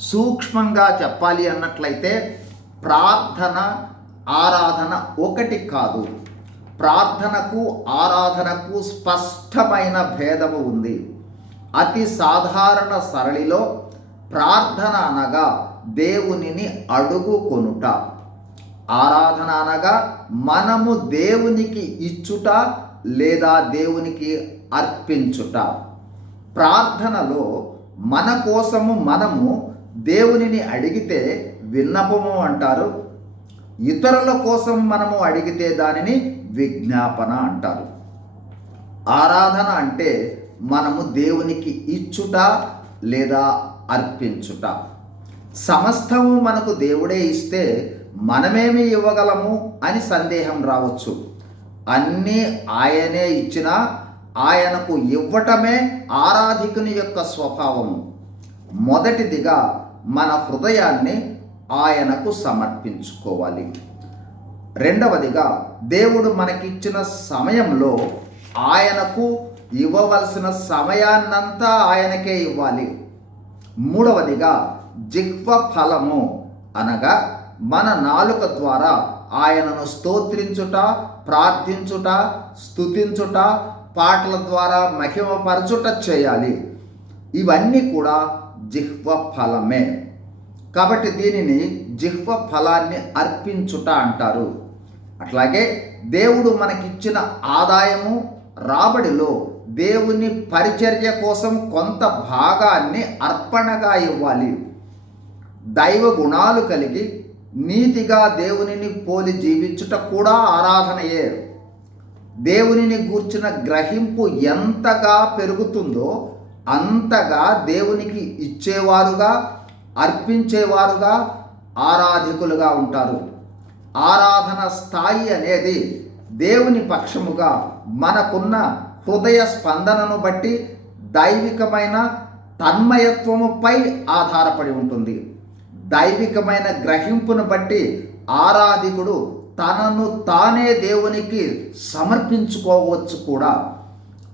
సూక్ష్మంగా చెప్పాలి అన్నట్లయితే ప్రార్థన, ఆరాధన ఒకటి కాదు. ప్రార్థనకు, ఆరాధనకు స్పష్టమైన భేదము ఉంది. అతి సాధారణ సరళిలో ప్రార్థన అనగా దేవునిని అడుగుకొనుట, ఆరాధన అనగా మనము దేవునికి ఇచ్చుట లేదా దేవునికి అర్పించుట. ప్రార్థనలో మన కోసము మనము దేవునిని అడిగితే విన్నపము అంటారు. ఇతరుల కోసం మనము అడిగితే దానిని విజ్ఞాపన అంటారు. ఆరాధన అంటే మనము దేవునికి ఇచ్చుట లేదా అర్పించుట. సమస్తము మనకు దేవుడే ఇస్తే మనమేమి ఇవ్వగలము అని సందేహం రావచ్చు. అన్నీ ఆయనే ఇచ్చినా ఆయనకు ఇవ్వటమే ఆరాధికుని యొక్క స్వభావము. మొదటిదిగా మన హృదయాన్ని ఆయనకు సమర్పించుకోవాలి. రెండవదిగా దేవుడు మనకిచ్చిన సమయంలో ఆయనకు ఇవ్వవలసిన సమయాన్నంతా ఆయనకే ఇవ్వాలి. మూడవదిగా జిహ్వ ఫలము అనగా మన నాలుక ద్వారా ఆయనను స్తోత్రించుట, ప్రార్థించుట, స్తుతించుట, పాటల ద్వారా మహిమపరచుట చేయాలి. ఇవన్నీ కూడా జిహ్వ ఫలమే. కాబట్టి దీనిని జిహ్వ ఫలాన్ని అర్పించుట అంటారు. అట్లాగే దేవుడు మనకిచ్చిన ఆదాయము, రాబడిలో దేవుని పరిచర్య కోసం కొంత భాగాన్ని అర్పణగా ఇవ్వాలి. దైవ గుణాలు కలిగి నీతిగా దేవునిని పోలి జీవించుట కూడా ఆరాధనయే. దేవునిని గూర్చిన గ్రహింపు ఎంతగా పెరుగుతుందో అంతగా దేవునికి ఇచ్చేవారుగా, అర్పించేవారుగా, ఆరాధికులుగా ఉంటారు. ఆరాధన స్థాయి అనేది దేవుని పక్షముగా మనకున్న హృదయ స్పందనను బట్టి దైవికమైన తన్మయత్వముపై ఆధారపడి ఉంటుంది. దైవికమైన గ్రహింపును బట్టి ఆరాధికుడు తనను తానే దేవునికి సమర్పించుకోవచ్చు కూడా.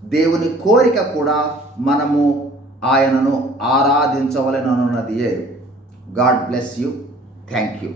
దేవుని కోరిక కూడా మనము ఆయనను ఆరాధించవలెనన్నదియే. God bless you. Thank you.